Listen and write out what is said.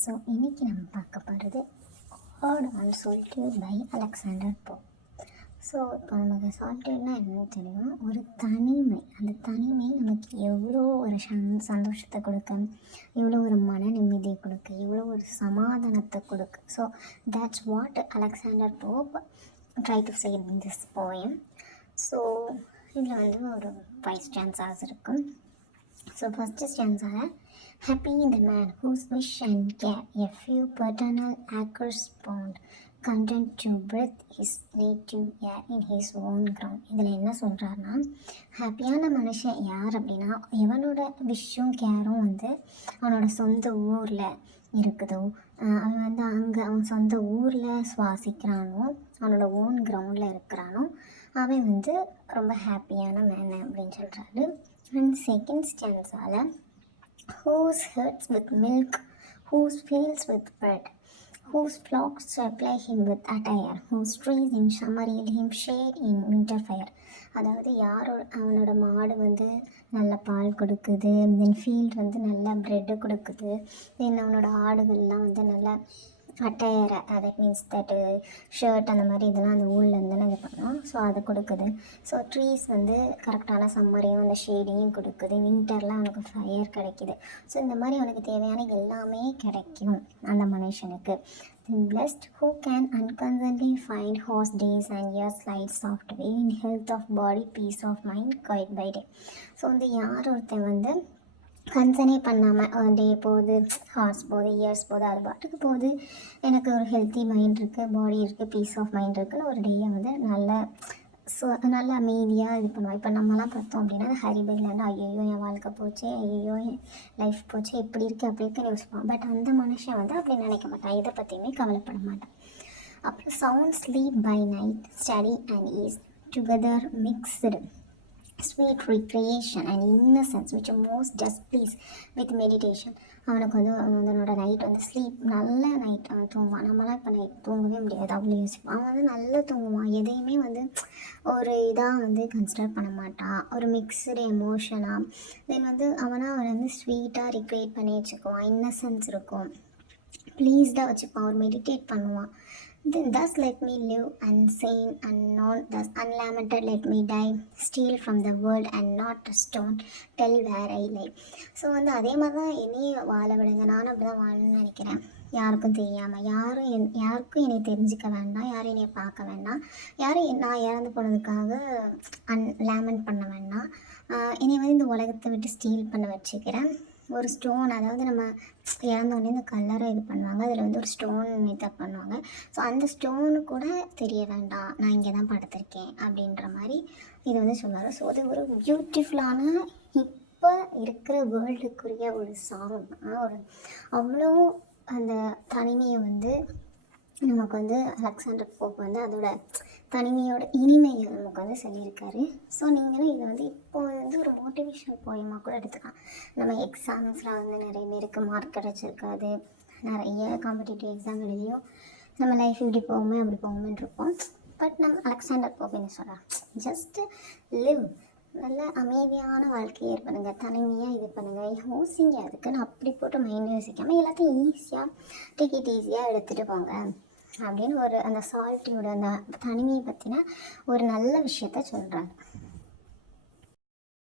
So இன்றைக்கி நம்ம பார்க்க போகிறது God on solitude by Alexander Pope. So இப்போ நமக்கு சாலிட்யூட்னா என்னன்னு தெரியும், ஒரு தனிமை. அந்த தனிமை நமக்கு எவ்வளோ ஒரு சந்தோஷத்தை கொடுக்க, எவ்வளோ ஒரு மன நிம்மதியை கொடுக்க, எவ்வளோ ஒரு சமாதானத்தை கொடுக்க. So that's what Alexander Pope try to say in this poem. So இதில் வந்து ஒரு 5 ஸ்டான்ஸாஸ் இருக்கும். ஸோ ஃபஸ்ட்டு ஸ்டான்ஸால் happy the man whose wish and care a few paternal acres bound, content to breathe his native air in his own ground. இதில் என்ன சொல்கிறாருன்னா, ஹாப்பியான மனுஷன் யார் அப்படின்னா, எவனோட விஷும் கேரும் வந்து அவனோட சொந்த ஊரில் இருக்குதோ, அவன் வந்து அங்கே அவன் சொந்த ஊரில் சுவாசிக்கிறானோ, அவனோட ஓன் கிரவுண்டில் இருக்கிறானோ, அவன் வந்து ரொம்ப ஹாப்பியான மேன் அப்படின்னு சொல்கிறாரு. அண்ட் செகண்ட் ஸ்டான்ஸால் whose herds with milk, whose fields with bread, whose flocks supply him with attire, whose trees in summer yield him shade in winter fire. அதாவது அவனோட மாடு வந்து நல்ல பால் கொடுக்குது, தென் ஃபீல்டு வந்து நல்ல ப்ரெட்டு கொடுக்குது, தென் அவனோட ஆடுகள்லாம் வந்து நல்ல அட்டையரை, தட் மீன்ஸ் தட்டு ஷர்ட் அந்த மாதிரி இதெல்லாம் அந்த ஊர்லேருந்து இது பண்ணோம். ஸோ அதை கொடுக்குது. ஸோ ட்ரீஸ் வந்து கரெக்டான சம்மரையும் அந்த ஷேடையும் கொடுக்குது, வின்டரில் அவனுக்கு ஃபயர் கிடைக்கிது. ஸோ இந்த மாதிரி அவனுக்கு தேவையான எல்லாமே கிடைக்கும் அந்த மனுஷனுக்கு. Blessed who can unconcernedly find horse days and years slide soft way in health of body, peace of mind, quiet by day. So வந்து யார் ஒருத்தன் வந்து கன்சர்னே பண்ணாமல் டே போகுது, ஹார்ஸ் போகுது, இயர்ஸ் போகுது, அது பாட்டுக்கு போகுது, எனக்கு ஒரு ஹெல்த்தி மைண்ட் இருக்குது, பாடி இருக்குது, பீஸ் ஆஃப் மைண்ட் இருக்குன்னு ஒரு டேயை வந்து நல்ல அமைதியாக இது பண்ணுவோம். இப்போ நம்மலாம் பார்த்தோம் அப்படின்னா ஹரிபரிலேருந்து ஐயோ என் வாழ்க்கை போச்சு, ஐயோ என் லைஃப் போச்சு, இப்படி இருக்குது அப்படி இருக்குன்னு யோசிப்பான். பட் அந்த மனுஷன் வந்து அப்படி நினைக்க மாட்டான், எதை பற்றியுமே கவலைப்பட மாட்டான். அப்புறம் sound sleep by night, study and ease together mixed, sweet recreation and innocence which most just please with meditation. அவனுக்கு வந்து அவனோட நைட் வந்து ஸ்லீப், நல்ல நைட் அவன் தூங்குவான். நம்மளாம் இப்போ நைட் தூங்கவே முடியாது, அவ்வளோ யோசிப்பான். அவன் வந்து நல்லா தூங்குவான், எதையுமே வந்து ஒரு இதாக வந்து கன்சிடர் பண்ண மாட்டான், ஒரு மிக்சடு எமோஷனாக. தென் வந்து அவனை வந்து ஸ்வீட்டாக ரிக்ரியேட் பண்ணி வச்சுக்குவான், இன்னசென்ஸ் இருக்கும், ப்ளீஸ்டாக வச்சுப்பான், ஒரு மெடிடேட் பண்ணுவான். Then thus let me live unseen, unknown, thus unlamented let me die, steal from the world and not a stone, tell where I lie. So வந்து அதே மாதிரி தான் என்னையும் வாழ விடுங்க, நானும் அப்படி தான் வாழணும்னு நினைக்கிறேன். யாருக்கும் தெரியாமல், யாருக்கும் என்னை தெரிஞ்சிக்க வேண்டாம், யாரும் என்னை பார்க்க வேண்டாம், யாரும் நான் இறந்து போனதுக்காக லேமெண்ட் பண்ண வேண்டாம். என்னை வந்து இந்த உலகத்தை விட்டு ஸ்டீல் பண்ண வச்சுக்கிறேன். ஒரு ஸ்டோன், அதாவது நம்ம இறந்தோடனே இந்த கல்லரை இது பண்ணுவாங்க, அதில் வந்து ஒரு ஸ்டோன் இதை பண்ணுவாங்க. ஸோ அந்த ஸ்டோனு கூட தெரிய வேண்டாம், நான் இங்கே தான் படுத்திருக்கேன் அப்படின்ற மாதிரி இது வந்து சொல்லுவார். ஸோ அது ஒரு பியூட்டிஃபுல்லான இப்போ இருக்கிற வேர்ல்டுக்குரிய ஒரு சாங். ஒரு அவ்வளோ அந்த தனிமையை வந்து நமக்கு வந்து அலெக்சாண்டர் போப் வந்து அதோட தனிமையோட இனிமையை நமக்கு வந்து சொல்லியிருக்காரு. ஸோ நீங்களும் இதை வந்து இப்போ வந்து ஒரு மோட்டிவேஷனல் போயமாக கூட எடுத்துக்கலாம். நம்ம எக்ஸாம்ஸில் வந்து நிறைய பேருக்கு மார்க் கிடச்சிருக்காது, நிறைய காம்படிட்டிவ் எக்ஸாம் எழுதியும் நம்ம லைஃப் இப்படி போகுமே அப்படி போகுமேன்னு இருப்போம். பட் நம்ம அலெக்சாண்டர் போப் என்ன சொல்கிறார், ஜஸ்ட்டு லிவ், நல்ல அமைதியான வாழ்க்கையை ஏற்படுங்க, தனிமையாக இது பண்ணுங்கள், யோசிங்க, அதுக்குன்னு அப்படி போட்டு மைண்ட் யோசிக்காமல் எல்லாத்தையும் ஈஸியாக டிக்கெட் ஈஸியாக எடுத்துகிட்டு போங்க அப்படின்னு ஒரு அந்த சால்ட்டியோட அந்த தனிமையை பற்றின ஒரு நல்ல விஷயத்த சொல்கிறாங்க.